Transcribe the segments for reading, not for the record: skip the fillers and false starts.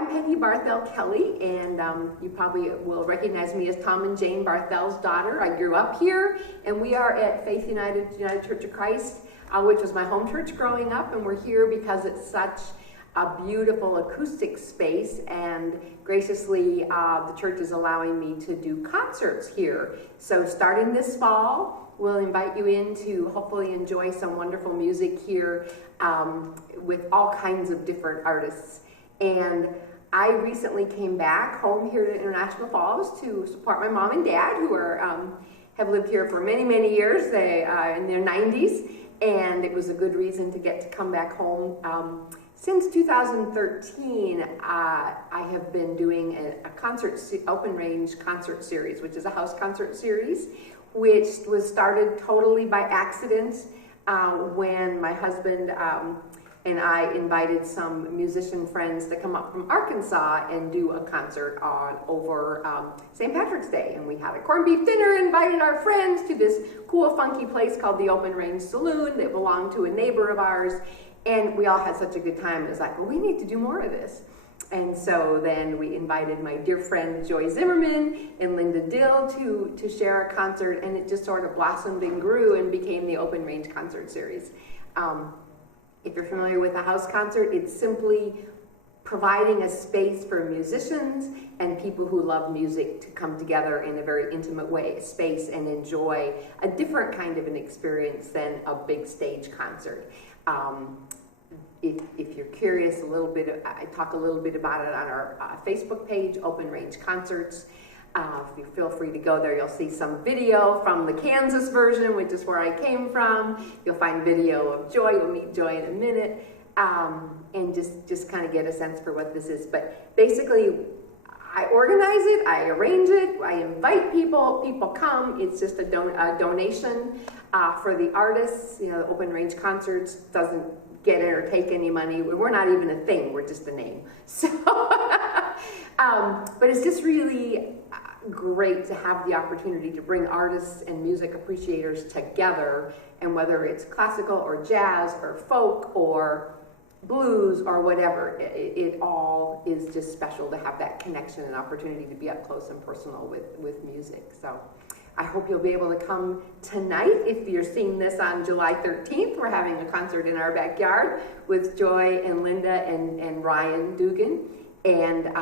I'm Peggy Barthell Kelly, and you probably will recognize me as Tom and Jane Barthell's daughter. I grew up here, and we are at Faith United Church of Christ, which was my home church growing up, and we're here because it's such a beautiful acoustic space, and graciously the church is allowing me to do concerts here. So starting this fall, we'll invite you in to hopefully enjoy some wonderful music here with all kinds of different artists. And I recently came back home here to International Falls to support my mom and dad, who are have lived here for many, many years. They in their 90s, and it was a good reason to get to come back home. Since 2013, I have been doing a open range concert series, which is a house concert series, which was started totally by accident when my husband and I invited some musician friends to come up from Arkansas and do a concert over St. Patrick's Day. And we had a corned beef dinner, invited our friends to this cool, funky place called the Open Range Saloon that belonged to a neighbor of ours. And we all had such a good time. It was like, well, we need to do more of this. And so then we invited my dear friend Joy Zimmerman and Linda Dill to share a concert, and it just sort of blossomed and grew and became the Open Range Concert Series. If you're familiar with a house concert, it's simply providing a space for musicians and people who love music to come together in a very intimate way, space, and enjoy a different kind of an experience than a big stage concert. If you're curious a little bit, I talk a little bit about it on our Facebook page, Open Range Concerts. If you feel free to go there, you'll see some video from the Kansas version, which is where I came from. You'll find video of Joy. You'll meet Joy in a minute, and just kind of get a sense for what this is. But basically, I organize it, I arrange it, I invite people. People come. It's just a donation for the artists. You know, the Open Range Concerts doesn't get it or take any money. We're not even a thing. We're just a name. So, but it's just really great to have the opportunity to bring artists and music appreciators together, and whether it's classical or jazz or folk or blues or whatever, it all is just special to have that connection and opportunity to be up close and personal with music. So I hope you'll be able to come tonight. If you're seeing this on July 13th, we're having a concert in our backyard with Joy and Linda and Ryan Dugan, and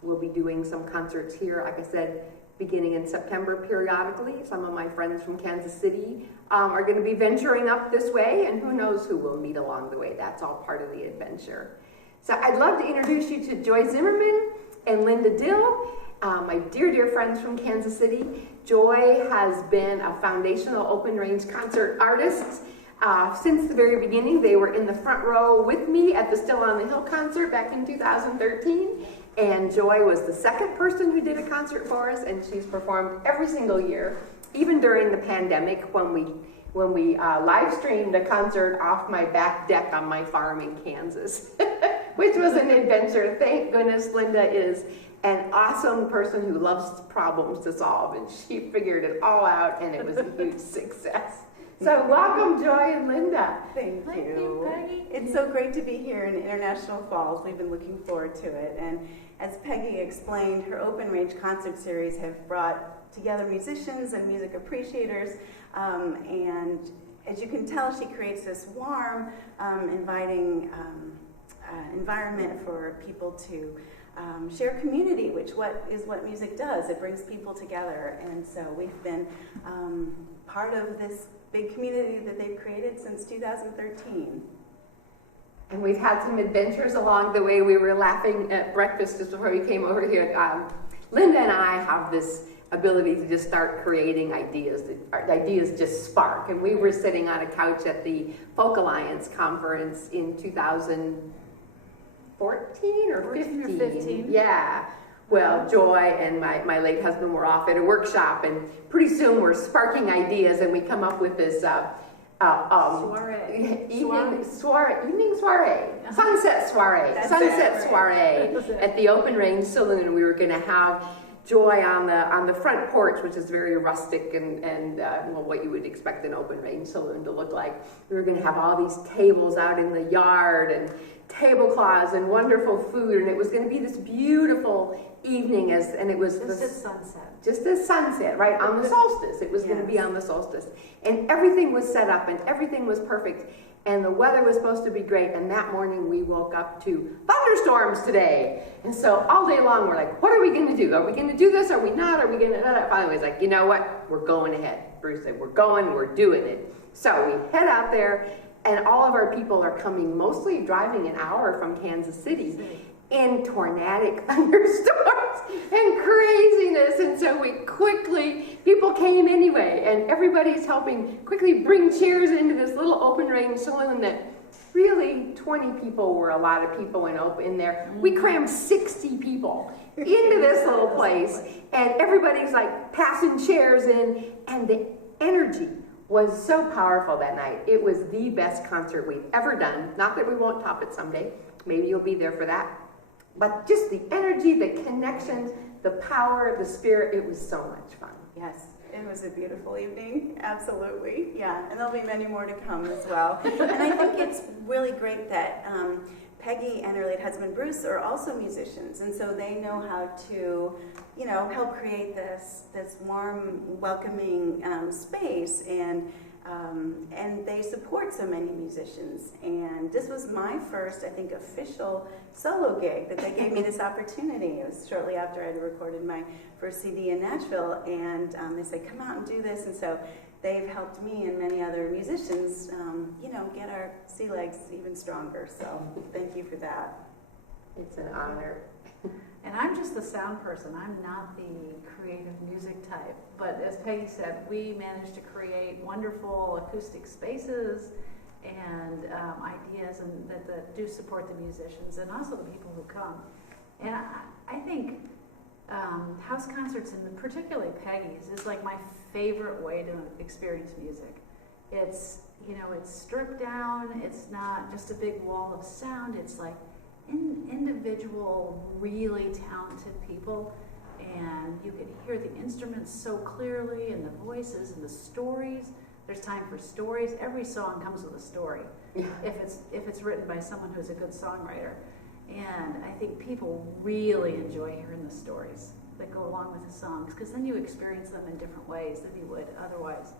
we'll be doing some concerts here, like I said, beginning in September periodically. Some of my friends from Kansas City are going to be venturing up this way, and who knows who we'll meet along the way. That's all part of the adventure. So I'd love to introduce you to Joy Zimmerman and Linda Dill, my dear, dear friends from Kansas City. Joy has been a foundational open range concert artist since the very beginning. They were in the front row with me at the Still on the Hill concert back in 2013. And Joy was the second person who did a concert for us, and she's performed every single year, even during the pandemic when we live streamed a concert off my back deck on my farm in Kansas, which was an adventure. Thank goodness Linda is an awesome person who loves problems to solve, and she figured it all out, and it was a huge success. So welcome, Joy and Linda. Thank you. Thank you, Peggy. It's so great to be here in International Falls. We've been looking forward to it. And as Peggy explained, her Open Range Concert Series have brought together musicians and music appreciators. And as you can tell, she creates this warm, inviting environment for people to share community, which is what music does. It brings people together. And so we've been part of this big community that they've created since 2013. And we've had some adventures along the way. We were laughing at breakfast just before we came over here. Linda and I have this ability to just start creating ideas. Ideas just spark. And we were sitting on a couch at the Folk Alliance conference in 2014 or 15. Yeah. Well, Joy and my late husband were off at a workshop, and pretty soon we're sparking ideas, and we come up with this evening soiree, sunset soiree at the Open Range Saloon. We were going to have joy on the front porch, which is very rustic and well, what you would expect an open range saloon to look like. We were going to have all these tables out in the yard and tablecloths and wonderful food, and it was going to be this beautiful evening and it was just at sunset. Just as sunset, right, on the solstice. It was going to be on the solstice. And everything was set up and everything was perfect. And the weather was supposed to be great. And that morning we woke up to thunderstorms today. And so all day long we're like, what are we going to do? Are we going to do this? Are we not? Are we going to? Finally, was like, you know what? We're going ahead. Bruce said, we're going. We're doing it. So we head out there, and all of our people are coming, mostly driving an hour from Kansas City, in tornadic thunderstorms and craziness. And so people came anyway, and everybody's helping quickly bring chairs into this little open range saloon that really 20 people were a lot of people in there. We crammed 60 people into this little place, and everybody's like passing chairs in, and the energy was so powerful that night. It was the best concert we've ever done. Not that we won't top it someday. Maybe you'll be there for that. But just the energy, the connections, the power, the spirit, it was so much fun. Yes, it was a beautiful evening, absolutely. Yeah, and there'll be many more to come as well. And I think it's really great that Peggy and her late husband Bruce are also musicians, and so they know how to, help create this warm, welcoming space, and they support so many musicians. And this was my first, I think, official solo gig that they gave me this opportunity. It was shortly after I'd recorded my first CD in Nashville, and they said, come out and do this. And so they've helped me and many other musicians, get our sea legs even stronger. So thank you for that. It's an honor. And I'm just the sound person. I'm not the creative music type. But as Peggy said, we managed to create wonderful acoustic spaces and ideas and that do support the musicians and also the people who come. And I think house concerts, and particularly Peggy's, is like my favorite way to experience music. It's, it's stripped down. It's not just a big wall of sound. It's like individual, really talented people, and you can hear the instruments so clearly, and the voices and the stories. There's time for stories. Every song comes with a story, if it's written by someone who's a good songwriter. And I think people really enjoy hearing the stories that go along with the songs, because then you experience them in different ways than you would otherwise.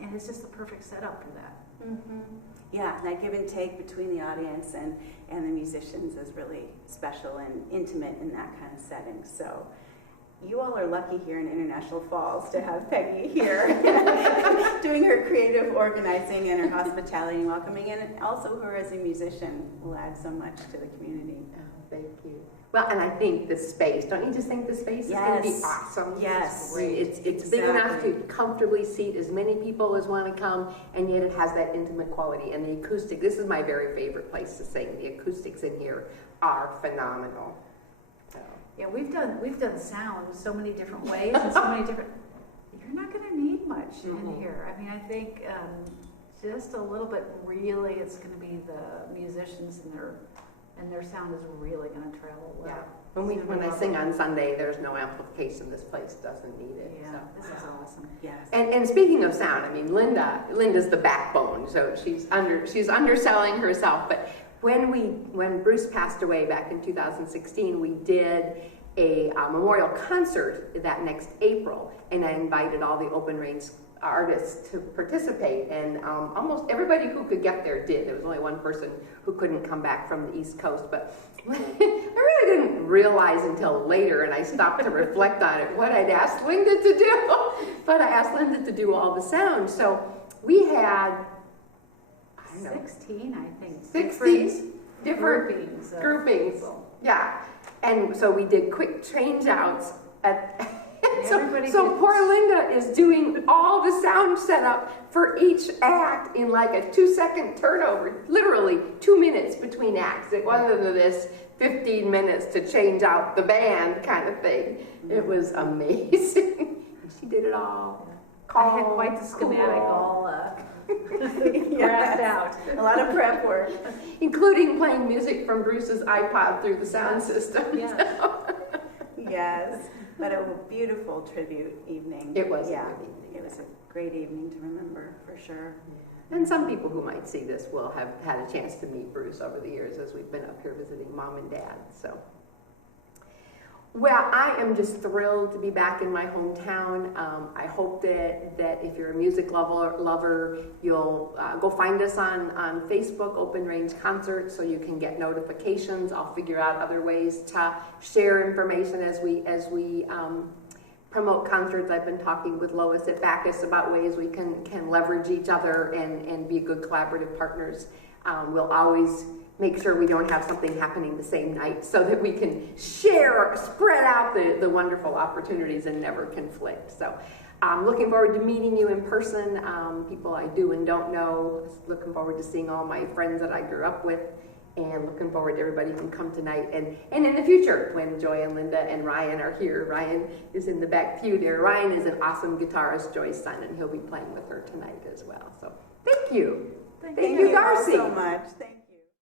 And it's just the perfect setup for that. Mm-hmm. Yeah, that give and take between the audience and the musicians is really special and intimate in that kind of setting. So you all are lucky here in International Falls to have Peggy here doing her creative organizing and her hospitality and welcoming, and also her as a musician will add so much to the community. Oh, thank you. Well, and I think the space, don't you just think the space is going to be awesome? Yes. It's big enough to comfortably seat as many people as want to come, and yet it has that intimate quality. And the acoustic, this is my very favorite place to sing. The acoustics in here are phenomenal. So. Yeah, we've done sound so many different ways and so many different. You're not going to need much in here. I mean, I think just a little bit. Really, it's going to be the musicians and their sound is really going to travel well. Yeah. When I sing on Sunday, there's no amplification. This place doesn't need it. Yeah, so. this is awesome. Yes. And speaking of sound, I mean, Linda's the backbone, so she's underselling herself. But when Bruce passed away back in 2016, we did a memorial concert that next April, and I invited all the open range artists to participate, and almost everybody who could get there did. There was only one person who couldn't come back from the East Coast, but I really didn't realize until later, and I stopped to reflect on it, what I'd asked Linda to do. But I asked Linda to do all the sound. So we had 16, I think. 60 different groupings. Yeah. And so we did quick change outs at so poor Linda is doing all the sound setup for each act in like a 2-second turnover, literally 2 minutes between acts. It wasn't this 15 minutes to change out the band kind of thing. It was amazing. She did it all. I had quite the schematic all graphed out. A lot of prep work. Including playing music from Bruce's iPod through the sound system. Yeah. Yes, but a beautiful tribute evening. It was yeah, a good evening. It was a great evening to remember, for sure. And some people who might see this will have had a chance to meet Bruce over the years as we've been up here visiting Mom and Dad. So, well, I am just thrilled to be back in my hometown. I hope that if you're a music lover, you'll go find us on Facebook, Open Range Concerts, so you can get notifications. I'll figure out other ways to share information as we promote concerts. I've been talking with Lois at Bacchus about ways we can leverage each other and be good collaborative partners. We'll always make sure we don't have something happening the same night so that we can spread out the wonderful opportunities and never conflict. So I'm looking forward to meeting you in person, people I do and don't know. Looking forward to seeing all my friends that I grew up with, and looking forward to everybody who can come tonight and in the future when Joy and Linda and Ryan are here. Ryan is in the back pew there. Ryan is an awesome guitarist, Joy's son, and he'll be playing with her tonight as well. So thank you. Thank you, Darcy. All so much. Thank you.